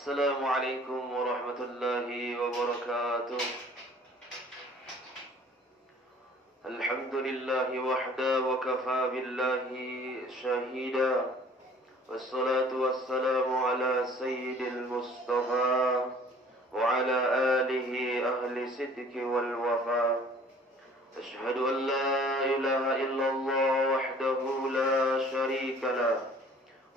Assalamualaikum warahmatullahi wabarakatuh. Alhamdulillahi wahda wa kafa billahi shahida. Wassalatu wassalamu ala sayyidil mustafa wa ala alihi ahli sidqi wal wafa. Ashhadu an la ilaha illallah wahdahu la sharika lah.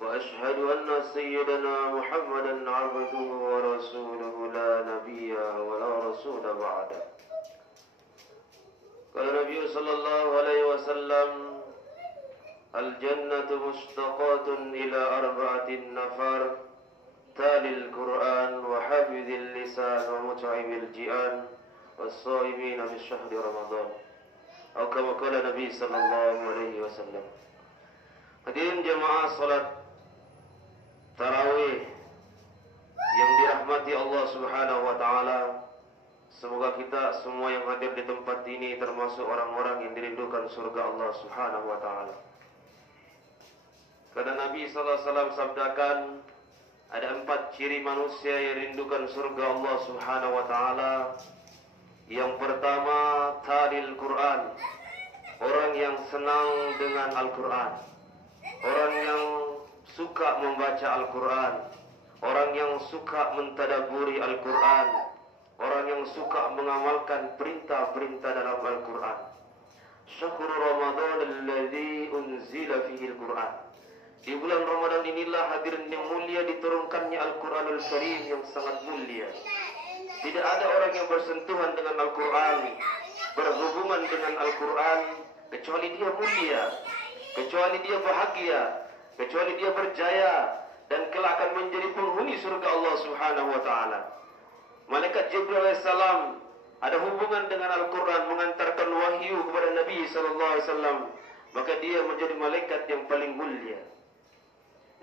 وأشهد أن سيدنا محمدا عبده ورسوله لا نبي ولا رسول بعده. قال النبي صلى الله عليه وسلم: الجنة مشتقات إلى أربعة نفر: تالي القرآن وحافظ اللسان ومتعب الجيان والصائمين في شهر رمضان. أو كما قال النبي صلى الله عليه وسلم. Hadirin jemaah salat tarawih yang dirahmati Allah Subhanahu wa taala, semoga kita semua yang hadir di tempat ini termasuk orang-orang yang dirindukan surga Allah Subhanahu wa taala. Karena Nabi sallallahu alaihi wasallam sabdakan, ada 4 ciri manusia yang rindukan surga Allah Subhanahu wa taala. Yang pertama, talil Quran, orang yang senang dengan Al-Quran, orang yang suka membaca Al-Quran, orang yang suka mentadaburi Al-Quran, orang yang suka mengamalkan perintah-perintah dalam Al-Quran. Syahrul Ramadan alladzi unzila fihi Al-Quran. Di bulan Ramadan inilah hadirin yang mulia diturunkannya Al-Quranul Karim yang sangat mulia. Tidak ada orang yang bersentuhan dengan Al-Quran, berhubungan dengan Al-Quran, kecuali dia mulia, kecuali dia bahagia, kecuali dia berjaya dan kelak akan menjadi penghuni surga Allah Subhanahu wa taala. Malaikat Jibril alaihissalam ada hubungan dengan Al-Quran, mengantarkan wahyu kepada Nabi sallallahu alaihi wasallam, maka dia menjadi malaikat yang paling mulia.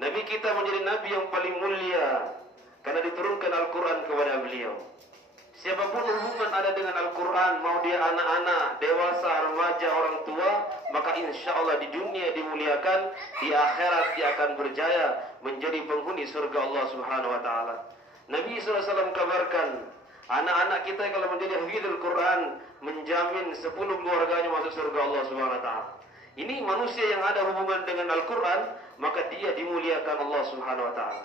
Nabi kita menjadi nabi yang paling mulia karena diturunkan Al-Quran kepada beliau. Siapapun hubungan ada dengan Al-Quran, mau dia anak-anak, dewasa, remaja, orang tua, maka insya Allah di dunia dimuliakan, di akhirat dia akan berjaya menjadi penghuni surga Allah Subhanahu wa taala. Nabi SAW kabarkan, anak-anak kita kalau menjadi hafizul Quran, menjamin 10 keluarganya masuk surga Allah Subhanahu wa taala. Ini manusia yang ada hubungan dengan Al-Quran, maka dia dimuliakan Allah Subhanahu wa taala.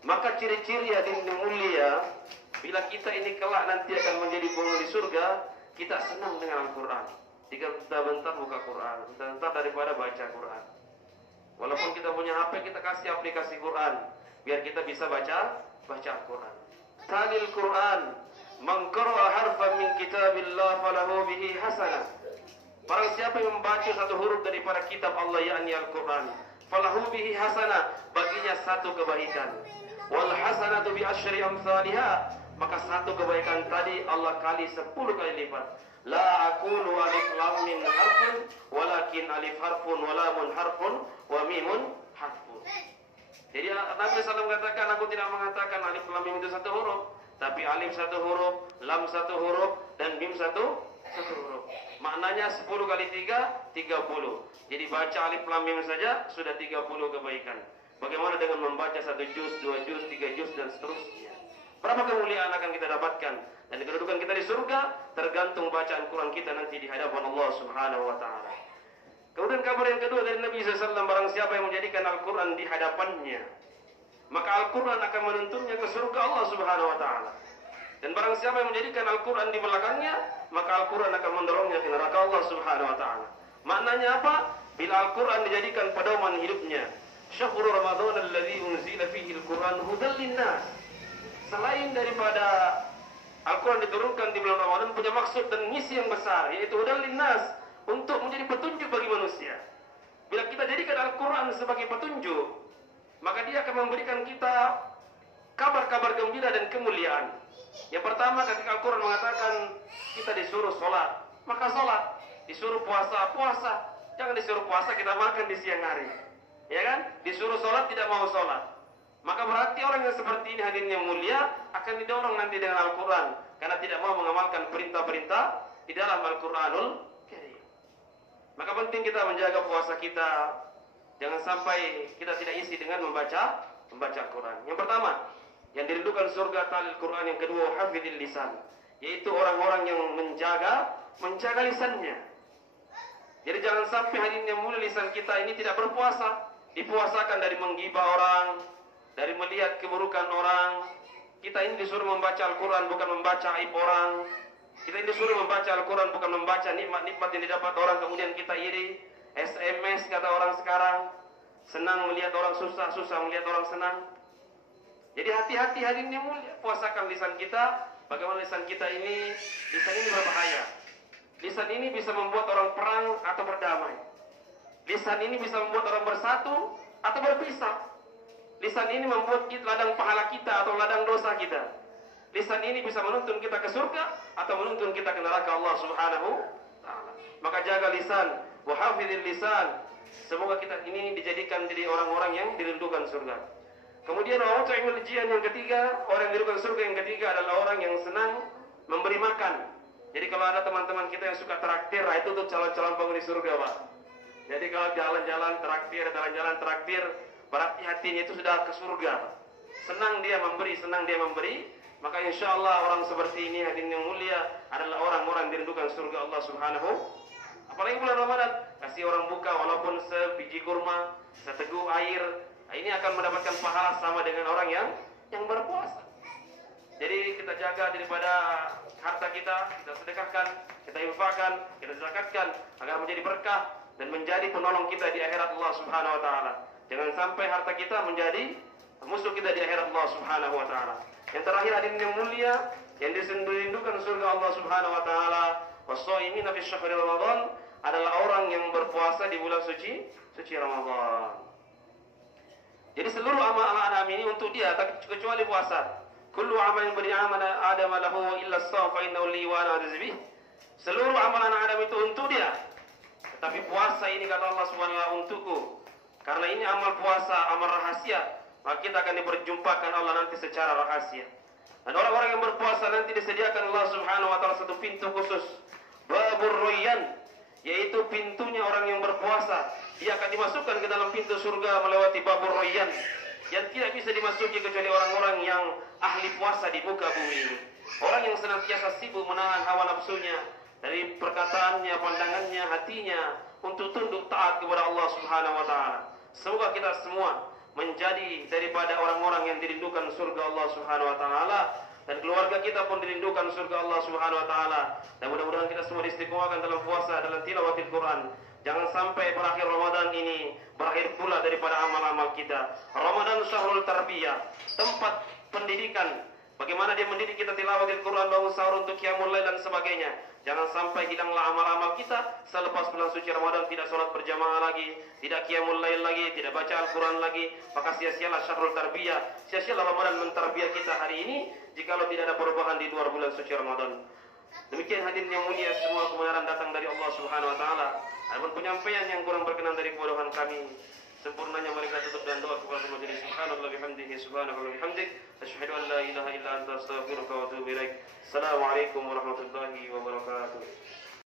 Maka ciri-ciri hadirin mulia, bila kita ini kelak nanti akan menjadi penghuni surga, kita senang dengan Al-Quran. Jika kita bentar buka Quran, bentar daripada baca Quran. Walaupun kita punya HP, kita kasih aplikasi Quran, biar kita bisa baca Al-Quran. Talil Quran, man qara'a harfan min kitabillah falahu bihi hasanah. Barang siapa yang membaca satu huruf daripada kitab Allah, yakni Al-Quran, falahu bihi hasanah, baginya satu kebaikan. Wal hasanatu bi asyri amsalihha, maka satu kebaikan tadi Allah kali 10 kali lipat. La aqulu alif lam mim harfun, walakin alif harfun wa lamun harfun wa mimun harfun. Jadi Nabi SAW katakan, aku tidak mengatakan alif lam mim itu satu huruf, tapi alif satu huruf, lam satu huruf, dan mim satu huruf. Maknanya 10 kali 3, 30. Jadi baca alif lam mim saja sudah 30 kebaikan. Bagaimana dengan membaca 1 juz, 2 juz, 3 juz, dan seterusnya? Berapa kemuliaan akan kita dapatkan? Dan kedudukan kita di surga tergantung bacaan Quran kita nanti di hadapan Allah Subhanahu wa taala. Kemudian kabar yang kedua dari Nabi SAW, barang siapa yang menjadikan Al-Quran di hadapannya, maka Al-Quran akan menuntunnya ke surga Allah Subhanahu wa taala. Dan barang siapa yang menjadikan Al-Quran di belakangnya, maka Al-Quran akan mendorongnya ke neraka Allah Subhanahu wa taala. Maknanya apa? Bila Al-Quran dijadikan pedoman hidupnya, Syahrul Ramadan alladzi unzila fihi Al-Quran hudal linnas. Selain daripada Al-Quran diturunkan di bulan Ramadan punya maksud dan misi yang besar, yaitu hudal linnas, untuk menjadi petunjuk bagi manusia. Bila kita jadikan Al-Quran sebagai petunjuk, maka dia akan memberikan kita kabar-kabar gembira dan kemuliaan. Yang pertama, ketika Al-Quran mengatakan kita disuruh sholat, maka sholat. Disuruh puasa, puasa. Jangan disuruh puasa kita makan di siang hari, ya kan? Disuruh sholat tidak mau sholat, maka berarti orang yang seperti ini hadirin yang mulia akan didorong nanti dengan Al-Quran, karena tidak mau mengamalkan perintah-perintah di dalam Al-Quranul Karim. Maka penting kita menjaga puasa kita, jangan sampai kita tidak isi dengan membaca Al-Quran. Yang pertama, yang dirindukan surga talil Quran. Yang kedua, hafidil lisan, yaitu orang-orang yang menjaga lisannya. Jadi jangan sampai hadirin yang mulia lisan kita ini tidak berpuasa. Dipuasakan dari menggibah orang, dari melihat keburukan orang. Kita ini disuruh membaca Al-Quran, bukan membaca aib orang. Kita ini disuruh membaca Al-Quran, bukan membaca nikmat-nikmat yang didapat orang kemudian kita iri. SMS kata orang sekarang, senang melihat orang susah, susah melihat orang senang. Jadi hati-hati hadirin yang mulia, puasakan lisan kita. Bagaimana lisan kita ini? Lisan ini berbahaya. Lisan ini bisa membuat orang perang atau berdamai. Lisan ini bisa membuat orang bersatu atau berpisah. Lisan ini membuat ladang pahala kita atau ladang dosa kita. Lisan ini bisa menuntun kita ke surga atau menuntun kita ke neraka Allah Subhanahu taala. Maka jaga lisan, wa hafizil lisan. Semoga kita ini dijadikan jadi orang-orang yang dirindukan surga. Kemudian wa'ut'imul jian, yang ketiga, orang yang dirindukan surga yang ketiga adalah orang yang senang memberi makan. Jadi kalau ada teman-teman kita yang suka traktir, itu tuh calon-calon penghuni surga, Pak. Jadi kalau jalan-jalan traktir, berarti hatinya itu sudah ke surga, Pak. Senang dia memberi, maka insya Allah orang seperti ini hadirin yang mulia adalah orang-orang dirindukan surga Allah Subhanahu. Apalagi bulan Ramadan, kasih orang buka walaupun sebiji kurma, seteguk air, ini akan mendapatkan pahala sama dengan orang yang berpuasa. Jadi kita jaga daripada harta kita sedekahkan, kita infakkan, kita zakatkan agar menjadi berkah dan menjadi penolong kita di akhirat Allah Subhanahu wa taala. Jangan sampai harta kita menjadi musuh kita di akhirat Allah Subhanahu wa taala. Yang terakhir hadirin yang mulia, yang dirindukan surga Allah Subhanahu wa taala, was-shaimina fi syahr Ramadan, adalah orang yang berpuasa di bulan suci Ramadan. Jadi seluruh amalan Adam ini untuk dia, tak kecuali puasa. Kullu amalin bani Adam lahu illa as-sawm fa innahu li wa ana azbih. Seluruh amalan Adam itu untuk dia. Tetapi puasa ini kata Allah Subhanahu wa taala untukku. Karena ini amal puasa, amal rahasia, maka kita akan diperjumpakan Allah nanti secara rahasia. Dan orang-orang yang berpuasa nanti disediakan Allah Subhanahu wa taala satu pintu khusus, babur rayyan, yaitu pintunya orang yang berpuasa. Dia akan dimasukkan ke dalam pintu surga melewati babur rayyan, yang tidak bisa dimasuki kecuali orang-orang yang ahli puasa di muka bumi ini. Orang yang senantiasa sibuk menahan hawa nafsunya dari perkataannya, pandangannya, hatinya untuk tunduk taat kepada Allah Subhanahu wa taala. Semoga kita semua menjadi daripada orang-orang yang dirindukan surga Allah Subhanahu wa taala, dan keluarga kita pun dirindukan surga Allah Subhanahu wa taala. Dan mudah-mudahan kita semua istiqomahkan dalam puasa, dalam tilawatil Quran. Jangan sampai berakhir Ramadan ini berakhir pula daripada amal-amal kita. Ramadan syahrul tarbiyah, tempat pendidikan. Bagaimana dia mendidik kita tilawatil Quran, bangun sahur untuk qiyamul lail dan sebagainya. Jangan sampai hilanglah amal-amal kita selepas bulan suci Ramadan, tidak sholat berjamaah lagi, tidak qiyamul lail lagi, tidak baca Al-Quran lagi. Maka sia-sialah syahrul tarbiyah, sia-sialah Ramadan mentarbiyah kita hari ini jikalau tidak ada perubahan di luar bulan suci Ramadan. Demikian hadirin yang mulia, semua kebenaran datang dari Allah Subhanahu wa taala. Adapun penyampaian yang kurang berkenan dari kebodohan kami, sempurnanya mari kita tutup dengan doa kepada majelis. Subhanallah bihamdihi, subhanallah bihamdik, asyhadu an la ilaha illa anta astaghfiruka wa atubu ilaik. Assalamualaikum warahmatullahi wabarakatuh.